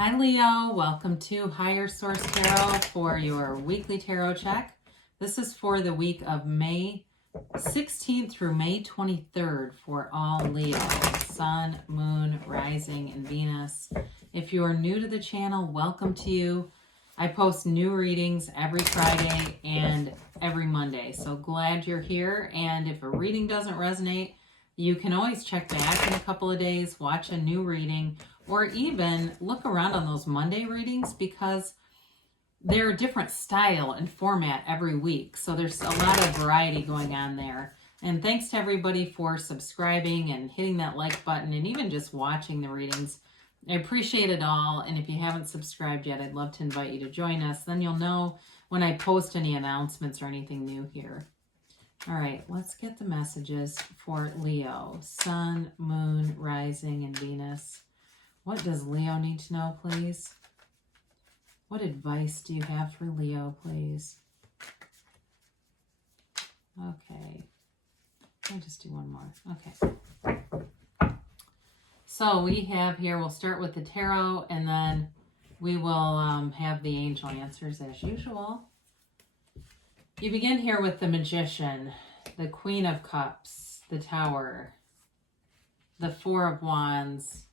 Hi Leo, welcome to Higher Source Tarot for your weekly tarot check. This is for the week of May 16th through May 23rd for all Leo, Sun, Moon, Rising, and Venus. If you are new to the channel, welcome to you. I post new readings every Friday and every Monday, so glad you're here. And if a reading doesn't resonate, you can always check back in a couple of days, watch a new reading, or even look around on those Monday readings because they're a different style and format every week. So there's a lot of variety going on there. And thanks to everybody for subscribing and hitting that like button and even just watching the readings. I appreciate it all. And if you haven't subscribed yet, I'd love to invite you to join us. Then you'll know when I post any announcements or anything new here. All right, let's get the messages for Leo, Sun, Moon, Rising, and Venus. What does Leo need to know, please? What advice do you have for Leo, please? Okay. I'll just do one more. Okay. So we have here, we'll start with the tarot, and then we will have the angel answers as usual. You begin here with the Magician, the Queen of Cups, the Tower, the Four of Wands,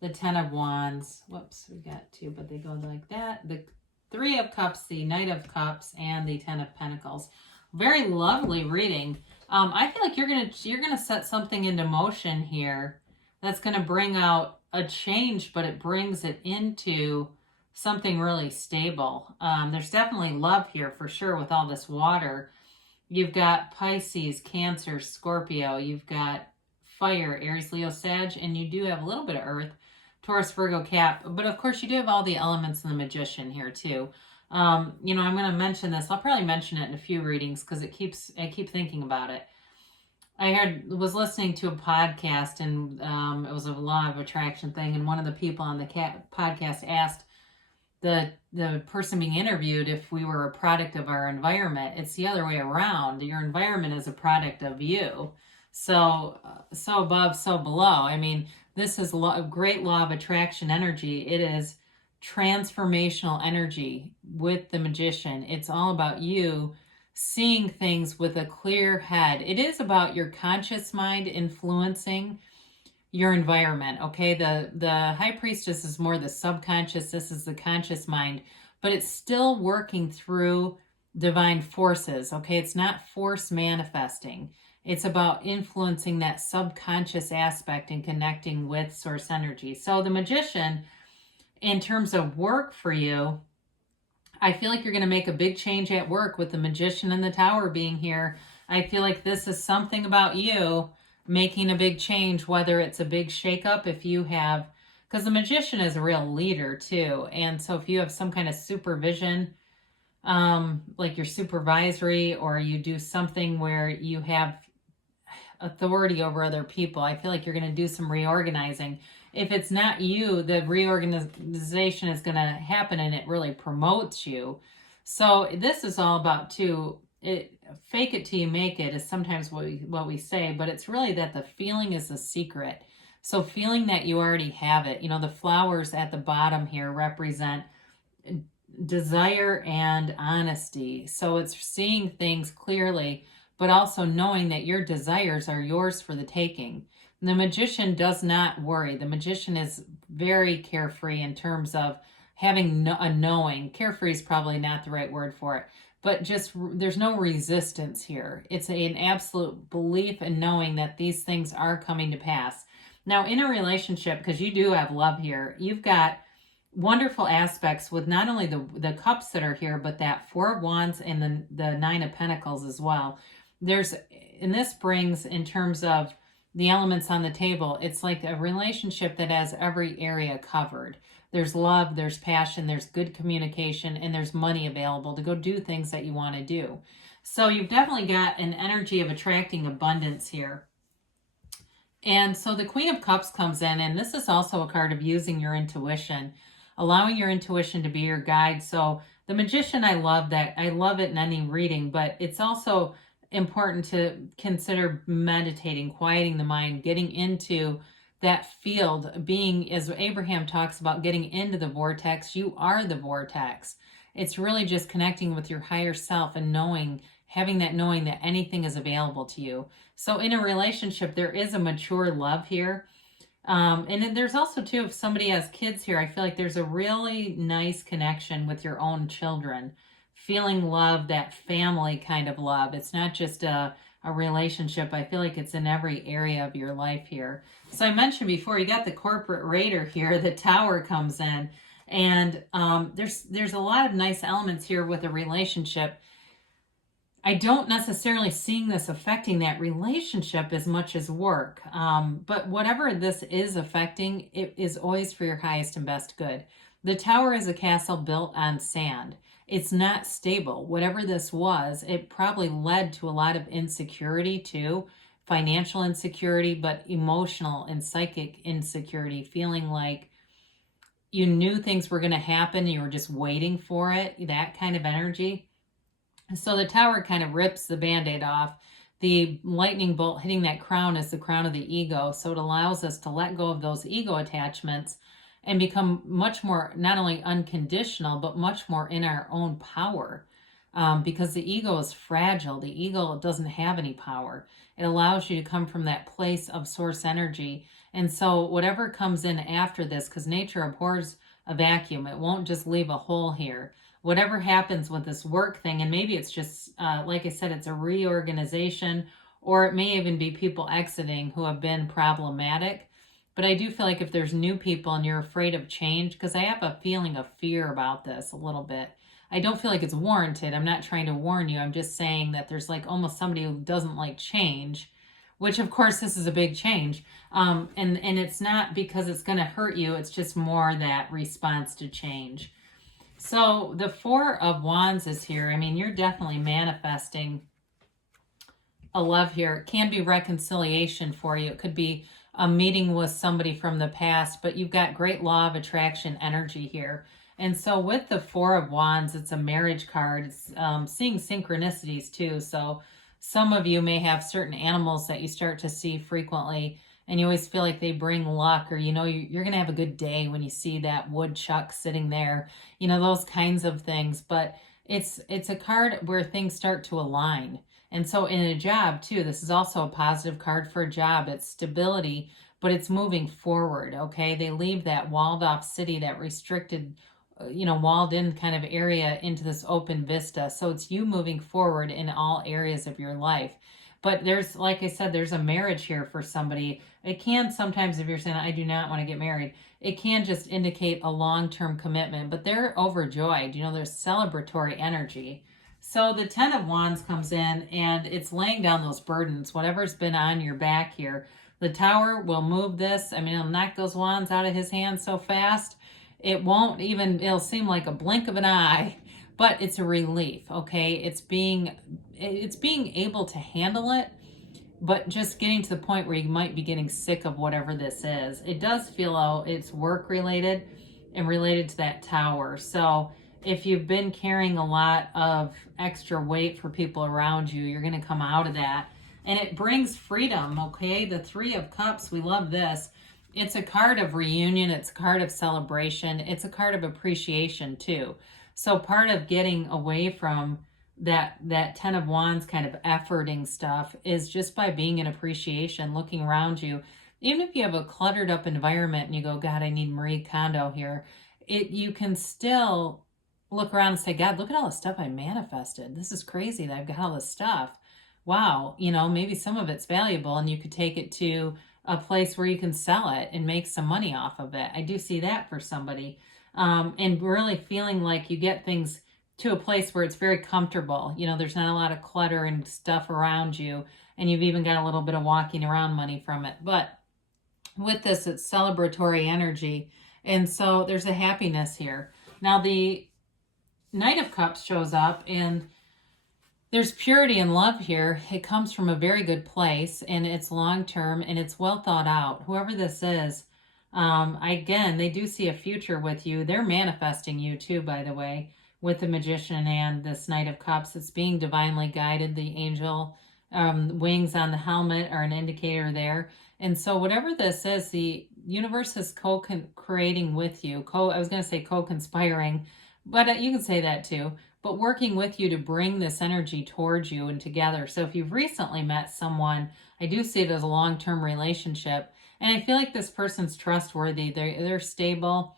the Ten of Wands. Whoops, we got two, but they go like that. The Three of Cups, the Knight of Cups, and the Ten of Pentacles. Very lovely reading. I feel like you're gonna set something into motion here that's gonna bring out a change, but it brings it into something really stable. There's definitely love here for sure with all this water. You've got Pisces, Cancer, Scorpio. You've got fire, Aries, Leo, Sag, and you do have a little bit of earth, Taurus, Virgo, Cap. But of course you do have all the elements in the Magician here too. I'm going to mention this. I'll probably mention it in a few readings because I keep thinking about it. I was listening to a podcast and it was a law of attraction thing. And one of the people on the podcast asked the person being interviewed if we were a product of our environment. It's the other way around. Your environment is a product of you. So above, so below. I mean, this is a great law of attraction energy. It is transformational energy with the Magician. It's all about you seeing things with a clear head. It is about your conscious mind influencing your environment. Okay, the High Priestess is more the subconscious. This is the conscious mind, but it's still working through divine forces. Okay, it's not force manifesting. It's about influencing that subconscious aspect and connecting with source energy. So the Magician, in terms of work for you, I feel like you're going to make a big change at work with the Magician and the Tower being here. I feel like this is something about you making a big change, whether it's a big shakeup if you have, because the Magician is a real leader too. And so if you have some kind of supervision, like your supervisory, or you do something where you have authority over other people, I feel like you're going to do some reorganizing. If it's not you, the reorganization is going to happen and it really promotes you. So this is all about fake it till you make it is sometimes what we say, but it's really that the feeling is the secret. So feeling that you already have it. The flowers at the bottom here represent desire and honesty. So it's seeing things clearly, but also knowing that your desires are yours for the taking. The Magician does not worry. The Magician is very carefree in terms of having a knowing. Carefree is probably not the right word for it, but just there's no resistance here. It's an absolute belief and knowing that these things are coming to pass. Now, in a relationship, because you do have love here, you've got wonderful aspects with not only the cups that are here, but that Four of Wands and the Nine of Pentacles as well. And this brings, in terms of the elements on the table, it's like a relationship that has every area covered. There's love, there's passion, there's good communication, and there's money available to go do things that you want to do. So you've definitely got an energy of attracting abundance here. And so the Queen of Cups comes in, and this is also a card of using your intuition, allowing your intuition to be your guide. So the Magician, I love that. I love it in any reading, but it's also important to consider meditating, quieting the mind, getting into that field, being, as Abraham talks about, getting into the vortex. You are the vortex. It's really just connecting with your higher self and knowing, having that knowing that anything is available to you. So in a relationship, there is a mature love here. And then there's also too, if somebody has kids here, I feel like there's a really nice connection with your own children, feeling love, that family kind of love. It's not just a relationship. I feel like it's in every area of your life here. So I mentioned before, you got the corporate raider here, the tower comes in, and there's a lot of nice elements here with a relationship. I don't necessarily seeing this affecting that relationship as much as work. But whatever this is affecting, it is always for your highest and best good. The tower is a castle built on sand. It's not stable. Whatever this was, it probably led to a lot of insecurity too, financial insecurity, but emotional and psychic insecurity, feeling like you knew things were going to happen. You were just waiting for it, that kind of energy. So the tower kind of rips the Band-Aid off. The lightning bolt hitting that crown is the crown of the ego. So it allows us to let go of those ego attachments and become much more, not only unconditional, but much more in our own power. Because the ego is fragile. The ego doesn't have any power. It allows you to come from that place of source energy. And so whatever comes in after this, because nature abhors a vacuum, it won't just leave a hole here. Whatever happens with this work thing, and maybe it's just, like I said, it's a reorganization, or it may even be people exiting who have been problematic. But I do feel like if there's new people and you're afraid of change, because I have a feeling of fear about this a little bit. I don't feel like it's warranted. I'm not trying to warn you. I'm just saying that there's like almost somebody who doesn't like change, which of course this is a big change. And it's not because it's going to hurt you. It's just more that response to change. So the Four of Wands is here. I mean, you're definitely manifesting a love here. It can be reconciliation for you. It could be a meeting with somebody from the past, but you've got great law of attraction energy here. And so with the Four of Wands, it's a marriage card. It's seeing synchronicities too. So some of you may have certain animals that you start to see frequently, and you always feel like they bring luck, or, you know, you're going to have a good day when you see that woodchuck sitting there, you know, those kinds of things. But it's a card where things start to align. And so in a job too, this is also a positive card for a job. It's stability, but it's moving forward. Okay. They leave that walled off city, that restricted, you know, walled in kind of area into this open vista. So it's you moving forward in all areas of your life. But there's, like I said, there's a marriage here for somebody. It can sometimes, if you're saying, I do not want to get married, it can just indicate a long-term commitment, but they're overjoyed. You know, there's celebratory energy. So the Ten of Wands comes in and it's laying down those burdens, whatever's been on your back here. The Tower will move this. I mean, it'll knock those wands out of his hand so fast. It won't even, it'll seem like a blink of an eye, but it's a relief, okay? It's being able to handle it, but just getting to the point where you might be getting sick of whatever this is. It does feel it's work related and related to that Tower. So if you've been carrying a lot of extra weight for people around you, you're going to come out of that. And it brings freedom, okay? The Three of Cups, we love this. It's a card of reunion. It's a card of celebration. It's a card of appreciation too. So part of getting away from that Ten of Wands kind of efforting stuff is just by being in appreciation, looking around you. Even if you have a cluttered up environment and you go, God, I need Marie Kondo here, you can still look around and say, God, look at all the stuff I manifested. This is crazy that I've got all this stuff. Wow, you know, maybe some of it's valuable and you could take it to a place where you can sell it and make some money off of it. I do see that for somebody. And really feeling like you get things to a place where it's very comfortable. You know, there's not a lot of clutter and stuff around you, and you've even got a little bit of walking around money from it. But with this, it's celebratory energy. And so there's a happiness here. Now the Knight of Cups shows up, and there's purity and love here. It comes from a very good place, and it's long-term, and it's well thought out. Whoever this is, again, they do see a future with you. They're manifesting you too, by the way, with the Magician and this Knight of Cups. It's being divinely guided. The angel Wings on the helmet are an indicator there. And so whatever this is, the universe is co-creating with you. I was going to say co-conspiring, but you can say that too. But working with you to bring this energy towards you and together. So if you've recently met someone, I do see it as a long-term relationship. And I feel like this person's trustworthy. They're stable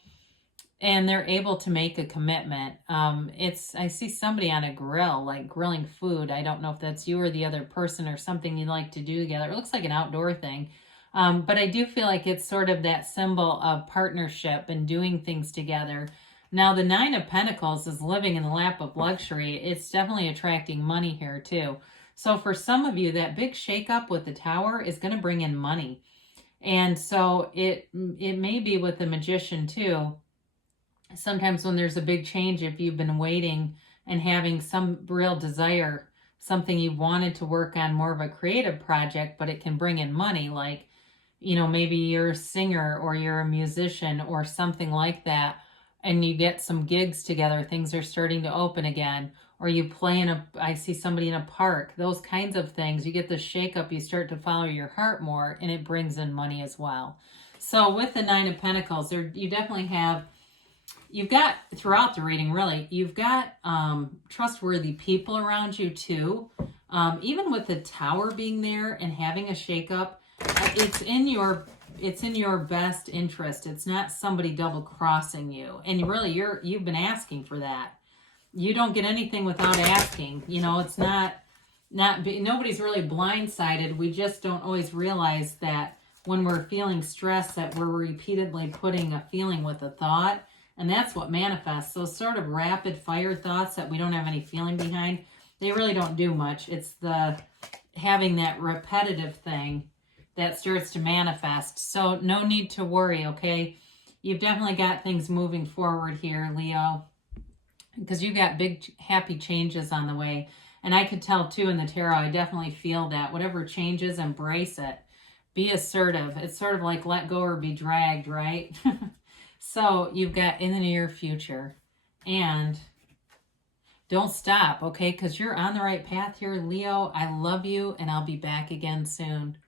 and they're able to make a commitment. I see somebody on a grill, like grilling food. I don't know if that's you or the other person or something you like to do together. It looks like an outdoor thing. But I do feel like it's sort of that symbol of partnership and doing things together. Now, the Nine of Pentacles is living in the lap of luxury. It's definitely attracting money here too. So for some of you, that big shakeup with the Tower is going to bring in money. And so it may be with the Magician too. Sometimes when there's a big change, if you've been waiting and having some real desire, something you wanted to work on, more of a creative project, but it can bring in money, like, maybe you're a singer or you're a musician or something like that, and you get some gigs together, things are starting to open again, or you play I see somebody in a park, those kinds of things. You get the shakeup, you start to follow your heart more, and it brings in money as well. So with the Nine of Pentacles, you definitely have, you've got, throughout the reading, really, you've got trustworthy people around you too. Even with the Tower being there and having a shakeup, it's in your best interest. It's not somebody double crossing you. And really, you've been asking for that. You don't get anything without asking. It's nobody's really blindsided. We just don't always realize that when we're feeling stressed, that we're repeatedly putting a feeling with a thought. And that's what manifests. Those sort of rapid fire thoughts that we don't have any feeling behind, they really don't do much. It's the having that repetitive thing that starts to manifest. So no need to worry, okay? You've definitely got things moving forward here, Leo, because you've got big, happy changes on the way. And I could tell too in the tarot, I definitely feel that. Whatever changes, embrace it. Be assertive. It's sort of like let go or be dragged, right? So you've got in the near future, and don't stop, okay? Because you're on the right path here, Leo. I love you, and I'll be back again soon.